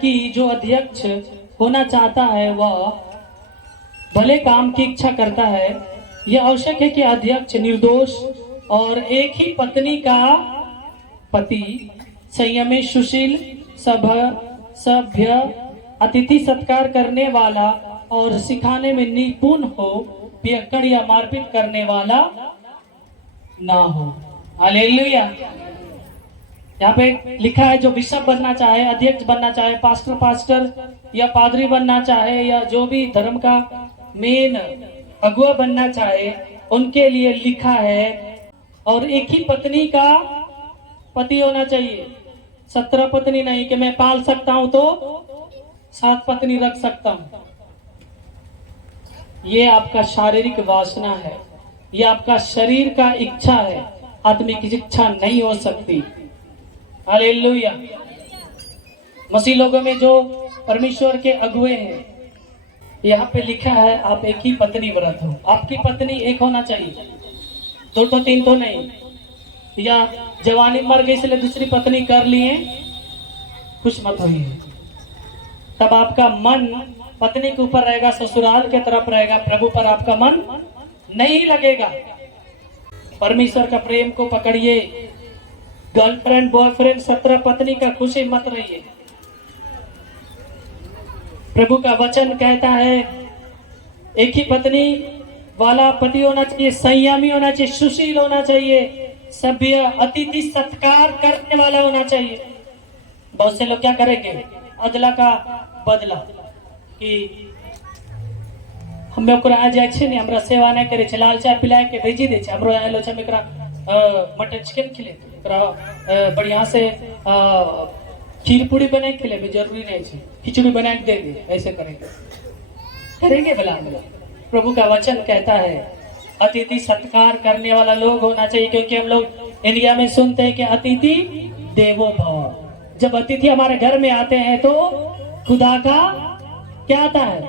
कि जो अध्यक्ष होना चाहता है वह भले काम की इच्छा करता है। यह आवश्यक है कि अध्यक्ष निर्दोष और एक ही पत्नी का पति, संयमी, सुशील, सभ्य, अतिथि सत्कार करने वाला और सिखाने में निपुण हो, पियक्कड़ या मारपीट करने वाला ना हो। हालेलुया। यहाँ पे लिखा है जो बिशप बनना चाहे, अध्यक्ष बनना चाहे, पास्टर या पादरी बनना चाहे, या जो भी धर्म का मेन अगुआ बनना चाहे, उनके लिए लिखा है। और एक ही पत्नी का पति होना चाहिए, 17 पत्नी नहीं कि मैं पाल सकता हूं तो 7 पत्नी रख सकता हूं। ये आपका शारीरिक वासना है, ये आपका शरीर का इच्छा है, आत्मिक इच्छा नहीं हो सकती। हालेलुया। मसीह लोगों में जो परमेश्वर के अगुए हैं, यहाँ पे लिखा है आप एक ही पत्नी व्रत हो। आपकी पत्नी एक होना चाहिए, 2 तो 3 तो नहीं। या जवानी मर गई इसलिए दूसरी पत्नी कर लिए, खुश मत होइए। तब आपका मन पत्नी के ऊपर रहेगा, ससुराल के तरफ रहेगा, प्रभु पर आपका मन नहीं लगेगा। परमेश्वर का प्रेम को पकड़िए। गर्लफ्रेंड बॉयफ्रेंड 17 पत्नी का खुशी मत रहिए। प्रभु का वचन कहता है एक ही पत्नी वाला पति होना चाहिए, संयमी होना चाहिए, सुशील होना चाहिए, सभ्य, अतिथि सत्कार करने वाला होना चाहिए। बहुत से लोग क्या करेंगे, अदला का बदला कि हमें ओकरा जाए छे ने, हमरा सेवा नहीं करे छे, लाल चाय पिलाए के भेजी दे छे, हमरो आलो छे, एकरा मटन चिकन खिले, एकरा बढ़िया से खीर पूरी बना के खिले, जरूरी नहीं है खिचड़ी बना के दे दे, ऐसे करेंगे भला। प्रभु का वचन कहता है अतिथि सत्कार करने वाला लोग होना चाहिए, क्योंकि हम लोग इंडिया में सुनते हैं कि अतिथि देवो भव। जब अतिथि हमारे घर में आते हैं तो खुदा का क्या आता है,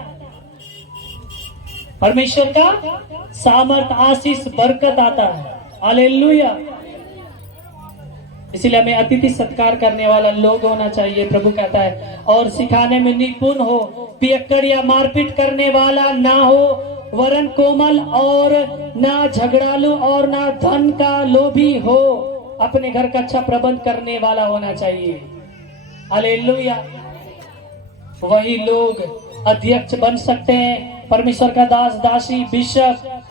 परमेश्वर का सामर्थ, आशीष, बरकत आता है। हालेलुया। इसलिए हमें अतिथि सत्कार करने वाला लोग होना चाहिए, प्रभु कहता है, और सिखाने में निपुण हो, पियक्कड़ या मारपीट करने वाला ना हो, वरन कोमल और ना झगड़ालू और ना धन का लोभी हो, अपने घर का अच्छा प्रबंध करने वाला होना चाहिए। हालेलुया। वही लोग अध्यक्ष बन सकते हैं, परमेश्वर का दास, दासी, बिशप,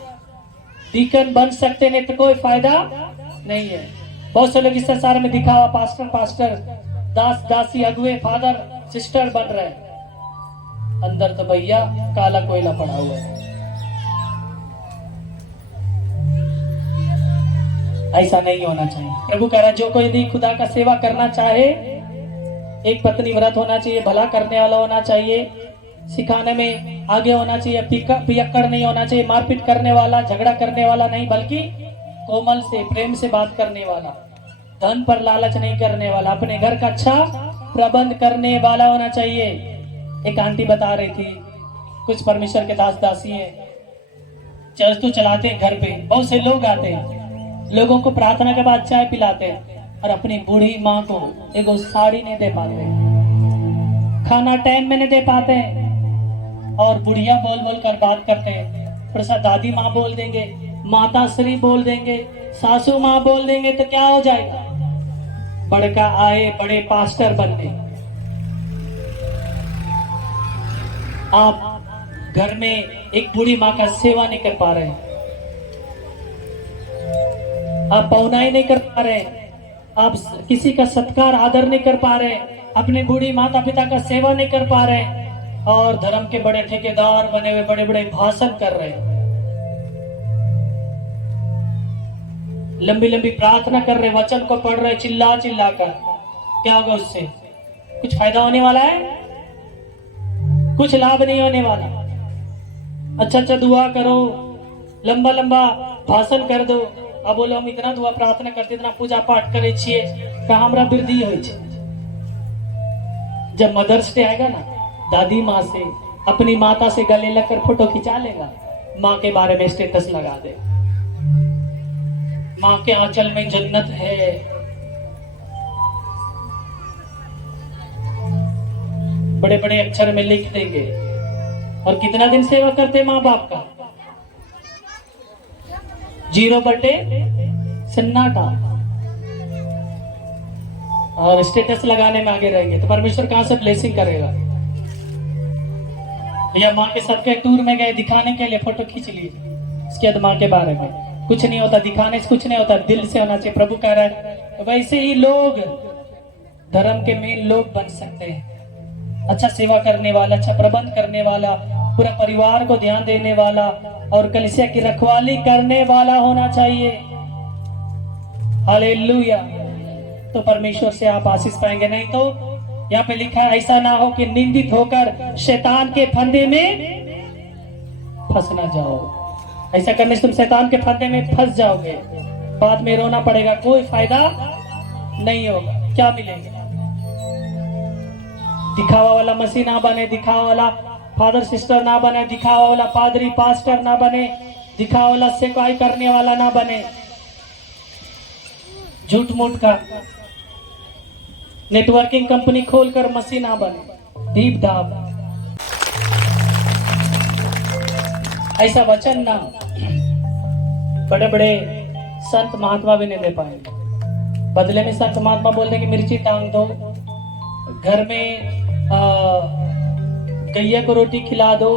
डीकन बन सकते हैं, नहीं तो कोई फायदा नहीं है। बहुत से लोग इस संसार में दिखावा, पास्टर, दास, दासी, अगुए, फादर, सिस्टर बन रहे हैं, अंदर तो भैया काला कोयला पड़ा हुआ है। ऐसा नहीं होना चाहिए। प्रभु कह रहा है जो कोई यदि खुदा का सेवा करना चाहे, एक पत्नी व्रत होना चाहिए, भला करने वाला होना चाहिए, सिखाने में आगे होना चाहिए, पियक्कड़ नहीं होना चाहिए, मारपीट करने वाला, झगड़ा करने वाला नहीं, बल्कि कोमल से, प्रेम से बात करने वाला, धन पर लालच नहीं करने वाला, अपने घर का अच्छा प्रबंध करने वाला होना चाहिए। एक आंटी बता रही थी, कुछ परमेश्वर के दास दासी है, चर्च तो चलाते हैं, घर पे बहुत से लोग आते हैं, लोगों को प्रार्थना के बाद चाय पिलाते हैं, और अपनी बूढ़ी माँ को एगो साड़ी नहीं दे पाते, खाना टाइम में नहीं दे पाते, और बुढ़िया बोल बोल कर बात करते हैं। थोड़ा सा दादी माँ बोल देंगे, माता श्री बोल देंगे, सासू माँ बोल देंगे, तो क्या हो जाएगा, बड़का आए बड़े पास्टर बनने। आप घर में एक बूढ़ी माँ का सेवा नहीं कर पा रहे, आप पौनाई नहीं कर पा रहे, आप किसी का सत्कार आदर नहीं कर पा रहे, अपने बूढ़ी माता पिता का सेवा नहीं कर पा रहे, और धर्म के बड़े ठेकेदार बने हुए बड़े बड़े भाषण कर रहे हैं, लंबी लंबी प्रार्थना कर रहे, वचन को पढ़ रहे चिल्ला चिल्ला कर, क्या होगा उससे? कुछ फायदा होने वाला है? कुछ लाभ नहीं होने वाला। अच्छा अच्छा दुआ करो, लंबा लंबा भाषण कर दो, अब बोलो हम इतना दुआ प्रार्थना करते, इतना पूजा पाठ करे छिए, कहाँ हमरा वृद्धि हो। जब मदर्स डे आएगा ना, दादी माँ से, अपनी माता से गले लगकर फोटो खिंचा लेगा, माँ के बारे में स्टेटस लगा दे, माँ के आंचल में जन्नत है। बड़े बड़े अक्षर में लिख देंगे। और कितना दिन सेवा करते माँ बाप का? 0 बटे सन्नाटा। और स्टेटस लगाने में आगे रहेंगे तो परमेश्वर कहां से ब्लेसिंग करेगा? या माँ के साथ के टूर में गए, दिखाने के लिए फोटो खींच ली, उसके बाद माँ के बारे में कुछ नहीं होता, दिखाने से कुछ नहीं होता, दिल से होना चाहिए। प्रभु कह रहा है वैसे ही लोग धर्म के मेन लोग बन सकते हैं। अच्छा सेवा करने वाला, अच्छा प्रबंध करने वाला, पूरा परिवार को ध्यान देने वाला और कलीसिया की रखवाली करने वाला होना चाहिए। हालेलुया। तो परमेश्वर से आप आशीष पाएंगे। नहीं तो यहाँ पे लिखा है ऐसा ना हो कि निंदित होकर शैतान के फंदे में फंस ना जाओ। ऐसा करने से तुम शैतान के फंदे में फंस जाओगे, बाद में रोना पड़ेगा, कोई फायदा नहीं होगा। क्या मिलेगा? दिखावा वाला मसीह ना बने, दिखावा वाला फादर सिस्टर ना बने, दिखावा वाला पादरी पास्टर ना बने, दिखावा वाला सेवाई करने वाला ना बने, झूठ मूठ का नेटवर्किंग कंपनी खोलकर मसीह ना बने, दीप दाप ऐसा वचन ना बड़े बड़े संत महात्मा भी नहीं दे पाएंगे। बदले में संत महात्मा बोल रहे कि मिर्ची टांग दो, घर में गैया को रोटी खिला दो,